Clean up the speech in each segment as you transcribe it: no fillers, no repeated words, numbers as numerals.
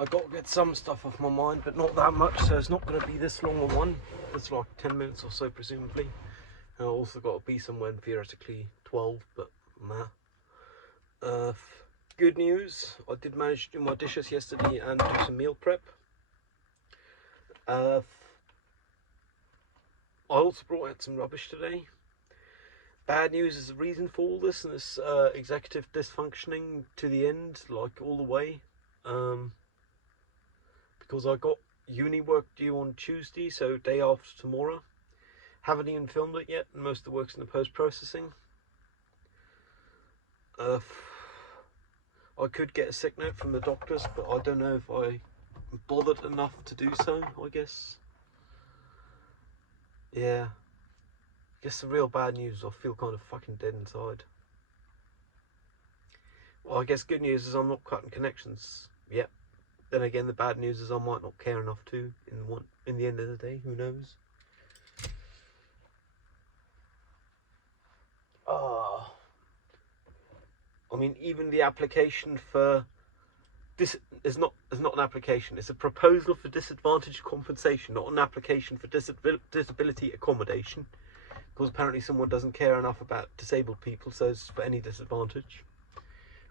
I got to get some stuff off my mind, but not that much, so it's not going to be this long a one. It's like 10 minutes or so, presumably. And I also got to be somewhere in theoretically 12, but nah. Good news, I did manage to do my dishes yesterday and do some meal prep. I also brought out some rubbish today. Bad news is the reason for all this, and this executive dysfunctioning to the end, like all the way. Because I got uni work due on Tuesday, so day after tomorrow. Haven't even filmed it yet, and most of the work's in the post-processing. I could get a sick note from the doctors, but I don't know if I bothered enough to do so, I guess. Yeah. I guess the real bad news, I feel kind of fucking dead inside. Well, I guess good news is I'm not cutting connections yet. Then again, the bad news is I might not care enough to in the end of the day. Who knows? I mean, even the application for this is not an application. It's a proposal for disadvantage compensation, not an application for disability accommodation. Because apparently someone doesn't care enough about disabled people, so it's for any disadvantage.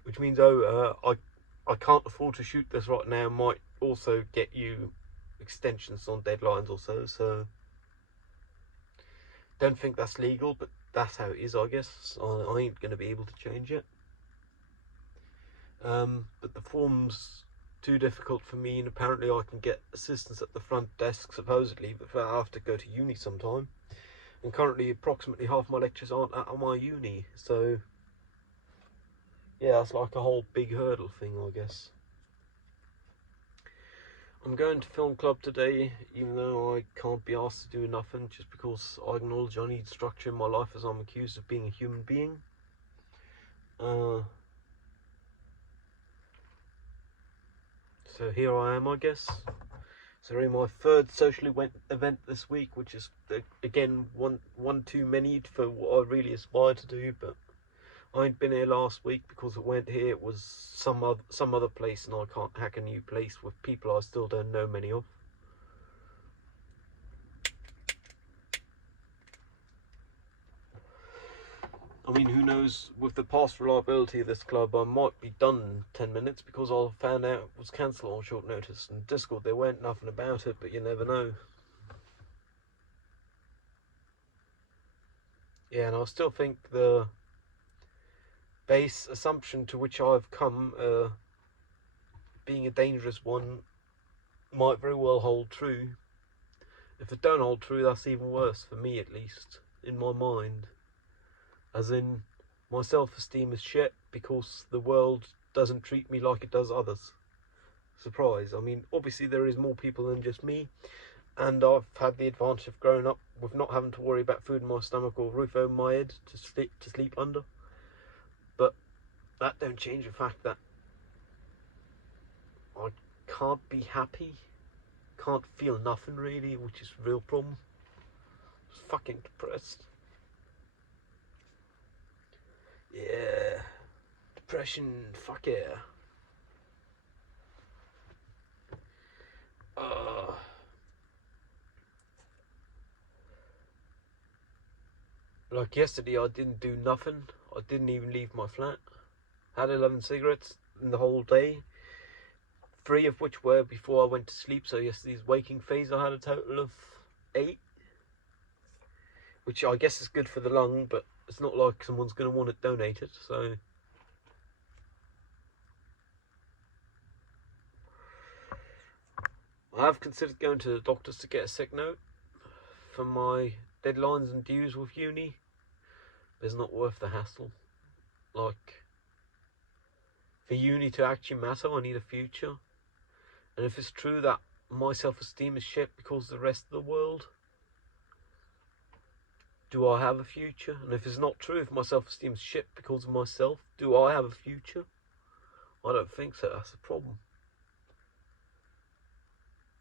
Which means, I can't afford to shoot this right now. Might also get you extensions on deadlines or so. Don't think that's legal, but that's how it is, I guess. I ain't going to be able to change it. But the form's too difficult for me, and apparently I can get assistance at the front desk, supposedly, but I have to go to uni sometime. And currently, approximately half my lectures aren't at my uni, so yeah, it's like a whole big hurdle thing, I guess. I'm going to film club today, even though I can't be asked to do nothing, just because I acknowledge I need structure in my life as I'm accused of being a human being. So here I am, I guess. So in my third social event this week, which is again one too many for what I really aspire to do. But I ain't been here last week because it went here. It was some other place, and I can't hack a new place with people I still don't know many of. I mean, who knows, with the past reliability of this club, I might be done in 10 minutes because I found out it was cancelled on short notice. And Discord, there weren't nothing about it, but you never know. Yeah, and I still think the base assumption to which I've come, being a dangerous one, might very well hold true. If it don't hold true, that's even worse, for me at least, in my mind. As in, my self-esteem is shit because the world doesn't treat me like it does others. Surprise. I mean, obviously there is more people than just me, and I've had the advantage of growing up with not having to worry about food in my stomach or roof over my head to sleep under. But that don't change the fact that I can't be happy, can't feel nothing really, which is a real problem. I'm fucking depressed. Yeah, depression, fuck yeah. Like yesterday, I didn't do nothing. I didn't even leave my flat. Had 11 cigarettes in the whole day. 3 of which were before I went to sleep. So yesterday's waking phase, I had a total of 8. Which I guess is good for the lung, but it's not like someone's going to want it donated. So I have considered going to the doctors to get a sick note for my deadlines and dues with uni. But it's not worth the hassle. Like, for uni to actually matter, I need a future. And if it's true that my self-esteem is shit because of the rest of the world, do I have a future? And if it's not true, if my self-esteem is shit because of myself, do I have a future? I don't think so. That's a problem.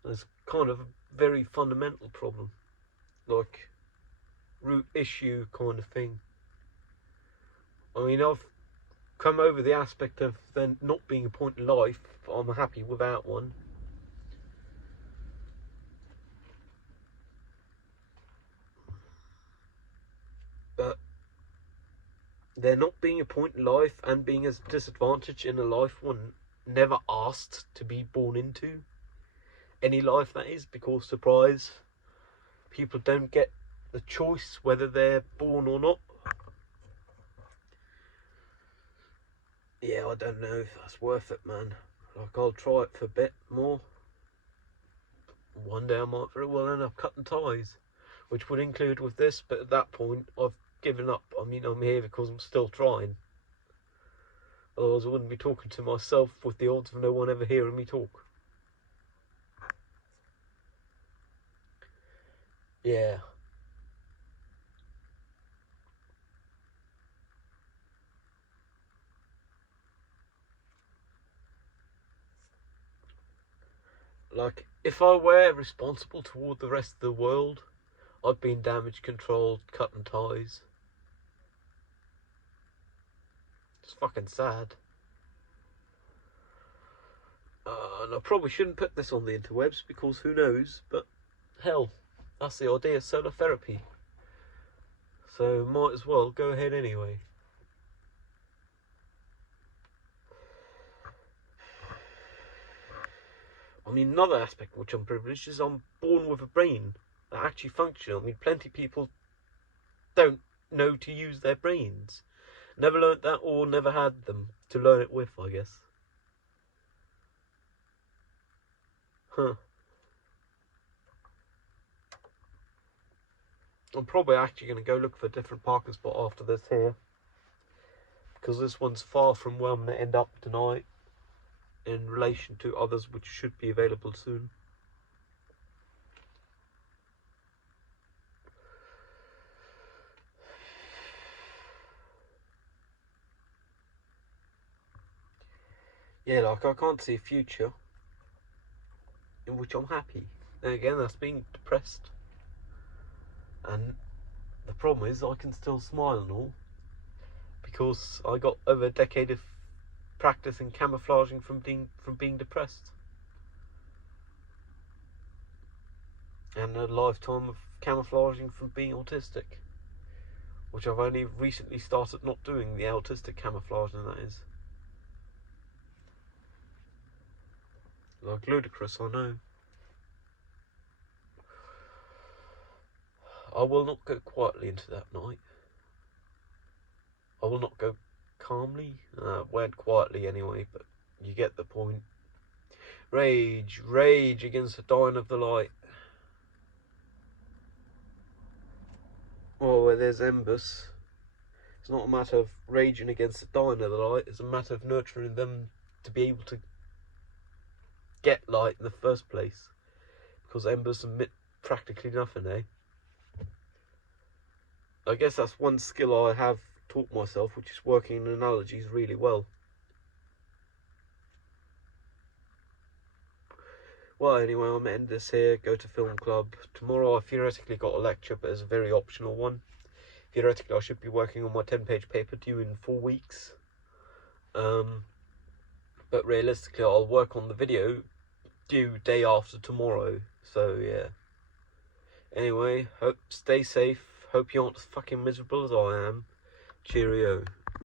It's kind of a very fundamental problem, like root issue kind of thing. I mean, I've come over the aspect of there not being a point in life, I'm happy without one. But there not being a point in life and being a disadvantage in a life one never asked to be born into. Any life, that is, because, surprise, people don't get the choice whether they're born or not. Yeah, I don't know if that's worth it, man. Like, I'll try it for a bit more. One day I might very well end up cutting ties, which would include with this, but at that point I've given up. I mean, I'm here because I'm still trying. Otherwise I wouldn't be talking to myself with the odds of no one ever hearing me talk. Yeah. Like, if I were responsible toward the rest of the world, I'd be in damage control, cutting ties. It's fucking sad. And I probably shouldn't put this on the interwebs because who knows, but hell, that's the idea of solar therapy. So might as well go ahead anyway. I mean, another aspect of which I'm privileged is I'm born with a brain that actually functions. I mean, plenty of people don't know to use their brains. Never learnt that or never had them to learn it with, I guess. Huh. I'm probably actually going to go look for a different parking spot after this here. Because this one's far from where I'm going to end up tonight in relation to others which should be available soon. Yeah, like, I can't see a future in which I'm happy. And again, that's being depressed. And the problem is I can still smile and all, because I got over a decade of practicing camouflaging from being depressed, and a lifetime of camouflaging from being autistic, which I've only recently started not doing, the autistic camouflaging, that is. Like, ludicrous, I know. I will not go quietly into that night. I will not go calmly. Went quietly anyway, but you get the point. Rage, rage against the dying of the light. Well, where there's embers, it's not a matter of raging against the dying of the light, it's a matter of nurturing them to be able to get light in the first place. Because embers emit practically nothing, eh? I guess that's one skill I have taught myself, which is working in analogies really well. Well, anyway, I'm end this here, go to film club. Tomorrow I theoretically got a lecture, but it's a very optional one. Theoretically I should be working on my 10-page paper due in 4 weeks. But realistically I'll work on the video due day after tomorrow. So yeah. Anyway, hope stay safe. Hope you aren't as fucking miserable as I am. Cheerio.